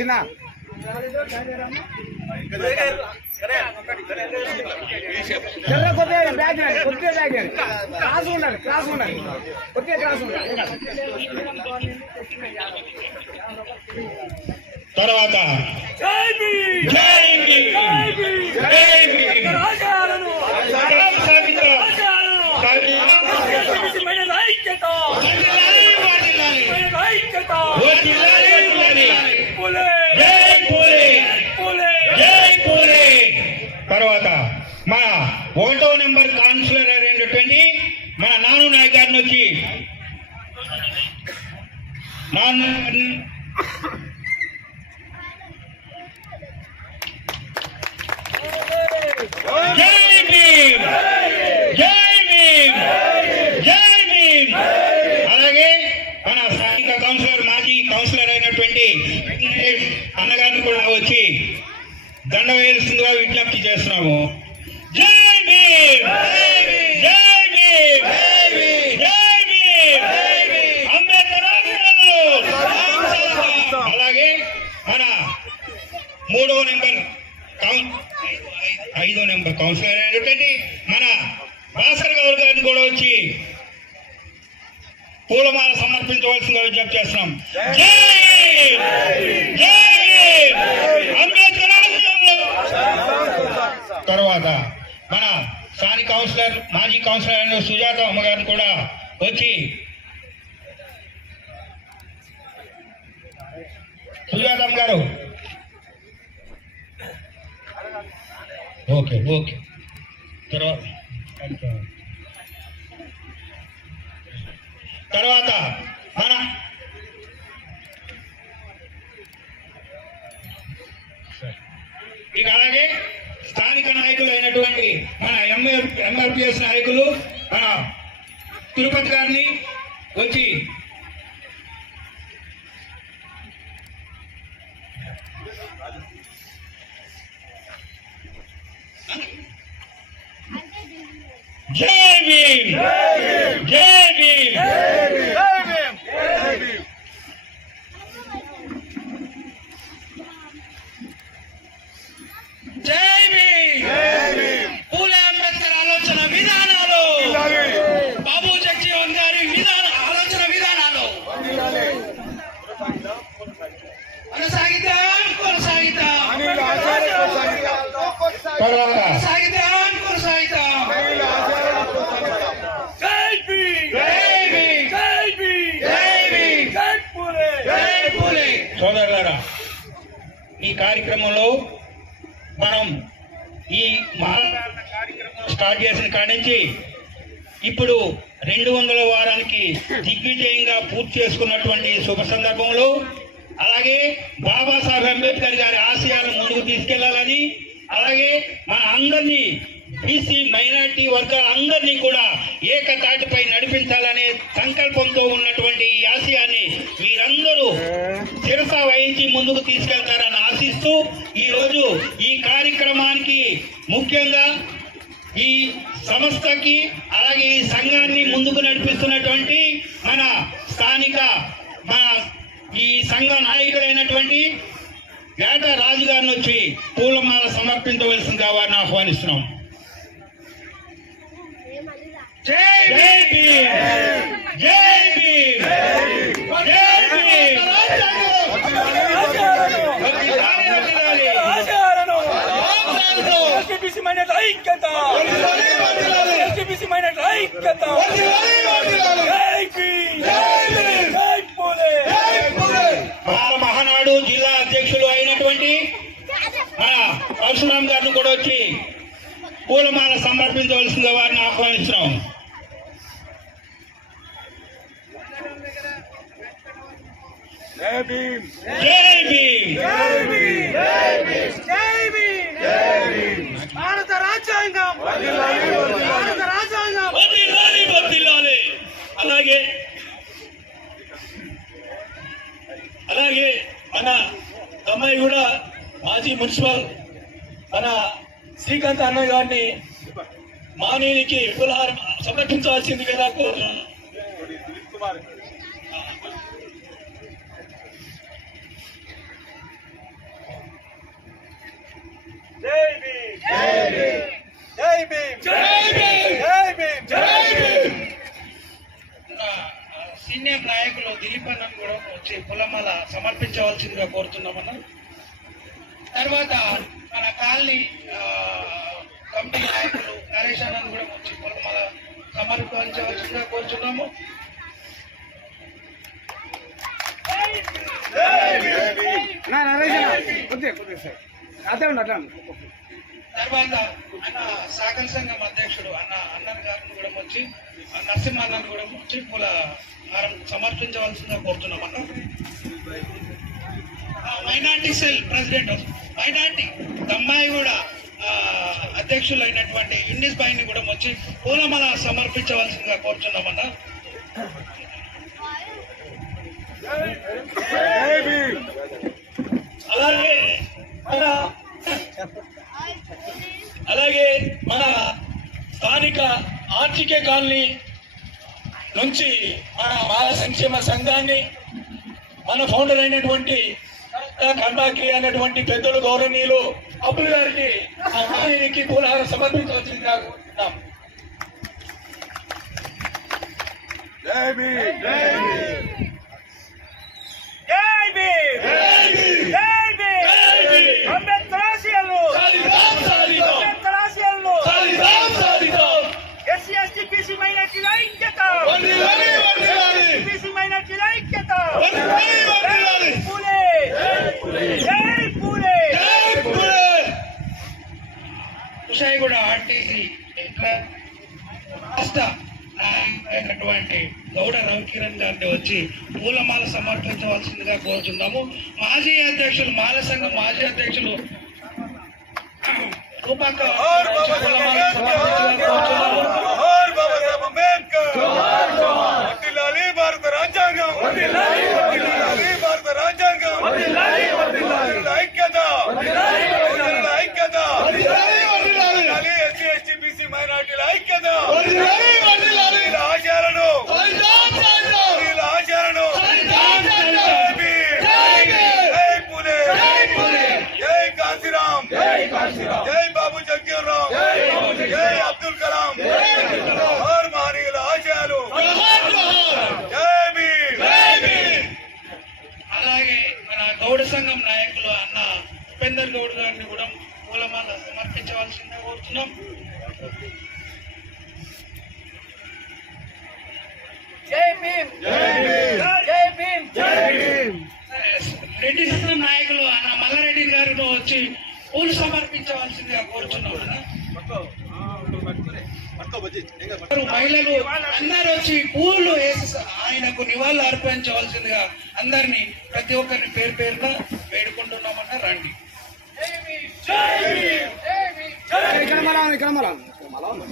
వేసిన తెల్ల కొద్దిగా బ్యాగ్ కొద్దిగా బ్యాగ్. క్రాస్ ఉండాలి క్రాస్ ఉండాలి. కొద్దిగా క్రాస్ ఉండాలి. తర్వాత జై భీమ్! జై భీమ్! సలాం సాగిద్దాం. వర్ధిల్లాలి, వర్ధిల్లాలి. వర్ధిల్లాలి, వర్ధిల్లాలి. జై పూలే జై పూలే తర్వాత మన ఒకటో నెంబర్ కౌన్సిలర్ అయినటువంటి మన నాను నాయక్ గారిని వచ్చి నాన్న జై భీమ్! జై భీమ్! జై భీమ్! అలాగే మన స్థానిక కౌన్సిలర్ మాజీ కౌన్సిలర్ అయినటువంటి అన్నగారిని కూడా వచ్చి దండ వేయాల్సిందిగా విజ్ఞప్తి చేస్తున్నాము జై భీమ్ జై భీమ్ జై భీమ్ అంబేద్కర్ ఆశీర్వాదాలు. అలాగే మన మూడో నెంబర్ కౌన్ ఐదో నెంబర్ కౌన్సిలర్ అయినటువంటి మన భాస్కర్ గౌర్ గారిని కూడా వచ్చి పూలమాల సమర్పించవలసిందిగా విజ్ఞప్తి చేస్తున్నాం. జై జై అంబేద్కర్ ఆశీర్వాదాలు. తర్వాత మన స్థానిక కౌన్సిలర్ మాజీ కౌన్సిలర్ అయిన సుజాత అమ్మగారిని కూడా వచ్చి సుజాత అమ్మగారు. Okay okay. తర్వాత తర్వాత మన ఇక అలాగే స్థానిక నాయకులు అయినటువంటి మన ఎంఆర్పిఎస్ నాయకులు మన తిరుపతి గారిని వచ్చి జై భీమ్! జై కొనసాగిద్దాం కొనసాగిద్దాం. సోదరులారా ఈ కార్యక్రమంలో మనం ఈ మహాభారత కార్యక్రమం స్టార్ట్ చేసిన కాడి నుంచి ఇప్పుడు రెండు వందల వారానికి దిగ్విజయంగా పూర్తి చేసుకున్నటువంటి శుభ సందర్భంలో అలాగే బాబాసాహెబ్ అంబేద్కర్ గారి ఆశయాలను ముందుకు తీసుకెళ్ళాలని అలాగే మన అందరినీ బీసీ మైనార్టీ వర్గాలందరినీ కూడా ఏకతాటిపై నడిపించాలనే సంకల్పంతో ఉన్నటువంటి ఈ ఆశయాన్ని మీరందరూ శిరస వహించి ముందుకు తీసుకెళ్తారని ఆశిస్తూ ఈరోజు ఈ కార్యక్రమానికి ముఖ్యంగా ఈ సంస్థకి అలాగే ఈ సంఘాన్ని ముందుకు నడిపిస్తున్నటువంటి మన స్థానిక మన ఈ సంఘ నాయకుడైనటువంటి వేట రాజు గారిని వచ్చి పూలమాల సమర్పించవలసిందిగా వారిని ఆహ్వానిస్తున్నాం జై భీమ్ జై భీమ్ జై భీమ్. ఎస్పీసీ మైనట్ ఐక్యత ఎస్పీసీ మైనట్ ఐక్యత జై భీమ్ జై పూలే మహా మహానాడు జిల్లా అధ్యక్షులు అయినటువంటి మన పరశురాం గారిని కూడా వచ్చి పూలమాల సమర్పించవలసిందిగా వారిని ఆహ్వానిస్తున్నాం. జై భీమ్. జై భీమ్. జై భీమ్. భారత రాజ్యాంగం. భారత రాజ్యాంగం. వర్ధిల్లాలి, వర్ధిల్లాలి. అలాగే అలాగే మన అమ్మాయి కూడా మాజీ మున్సిపల్ మన శ్రీకాంత్ అన్న గారిని మానేనికి పులహారం సమర్పించవలసిందిగా కోరుతున్నాను సీనియర్ నాయకులు దిలీప్ అన్నం కూడా వచ్చి పొలమాల సమర్పించవలసిందిగా కోరుతున్నామన్నా. తర్వాత మన కాలనీ కమిటీ నాయకులు నరేష్ అన్నను కూడా వచ్చి పొలమాల సమర్పించవలసిందిగా అన్న, ఉండు. తర్వాత అన్న సాగర సంఘం అధ్యక్షుడు అన్న అన్నన్ గారిని కూడా వచ్చి నరసింహ అన్నను కూడా వచ్చి పూల సమర్పించవలసిందిగా కోరుతున్నాం అన్న. మైనార్టీ సెల్ ప్రెసిడెంట్ మైనార్టీ దమ్మాయి కూడా అధ్యక్షులు అయినటువంటి యునిస్ బాయిని కూడా వచ్చి పూలమాల సమర్పించవలసిందిగా కోరుచున్నామన్నా. అలాగే మన అలాగే మన స్థానిక ఆర్టికే కాలనీ నుంచి మన బాల సంక్షేమ సంఘాన్ని మన ఫౌండర్ అయినటువంటి కండాకి అనేటువంటి పెద్దలు గౌరవనీయులు అప్పుల గారికి ఆ మానేనికి పూలహారం జై భీమ్. జై భీమ్. ఎస్సీ ఎస్టీ బీసీ మైనార్టీల ఐక్యత వర్ధిల్లాలి, వర్ధిల్లాలి. బీసీ మైనార్టీల ఐక్యత వర్ధిల్లాలి, వర్ధిల్లాలి. జై పూలే జై పూలే జై పూలే. కుషాయిగూడ ఆర్టీసీ రాష్ట్ర అయినటువంటి గౌడ రవికిరణ్ గారిని వచ్చి పూలమాల సమర్పించవలసిందిగా కోరుతున్నాము మాజీ అధ్యక్షులు మాల సంఘం మాజీ అధ్యక్షులు పూలమాల సమర్పించగా భారత రాజ్యాంగం! భారత రాజ్యాంగం వర్ధిల్లాలి ఐక్యత వర్ధిల్లాలి ఐక్యత వర్ధిల్లాలి ఎస్సీ ఎస్టీ బీసీ మైనార్టీల ఐక్యత వర్ధిల్లాలి, వర్ధిల్లాలి. వీళ్ళ ఆశయాలను సాధిద్దాం, సాధిద్దాం. వీళ్ళ ఆశయాలను సాధిద్దాం, జై సాధిద్దాం. భీమ్ జై భీమ్. జై పూలే జై పూలే. జై కాశీరాం జై బాబు జగ్జీవన్ రామ్ జై అబ్దుల్ కలాం. మహనీయుల ఆశయాలు. జై భీమ్. అలాగే మన గౌడ సంఘం నాయకులు అన్న ఉపేందర్ గౌడ్ గారిని కూడా పూలమాల సమర్పించవలసిందిగా కోరుతున్నాం జై భీమ్. జై భీమ్. జై భీమ్. రెడ్డి సంఘం నాయకులు అన్న మల్లారెడ్డి గారితో వచ్చి పూలు సమర్పించవలసిందిగా కోరుతున్నాం అన్న. అందరూ మహిళలు అందరూ వచ్చి పూలు వేసి ఆయనకు నివాళులు అర్పించవలసిందిగా అందరినీ ప్రతి ఒక్కరిని పేరు పేరున వేడుకుంటున్నామన్నా రండి ఇక్కడ మళ్ళా ఉంది, ఇక్కడ మళ్ళా ఉంది. ఇక్కడ మళ్ళా ఉంది.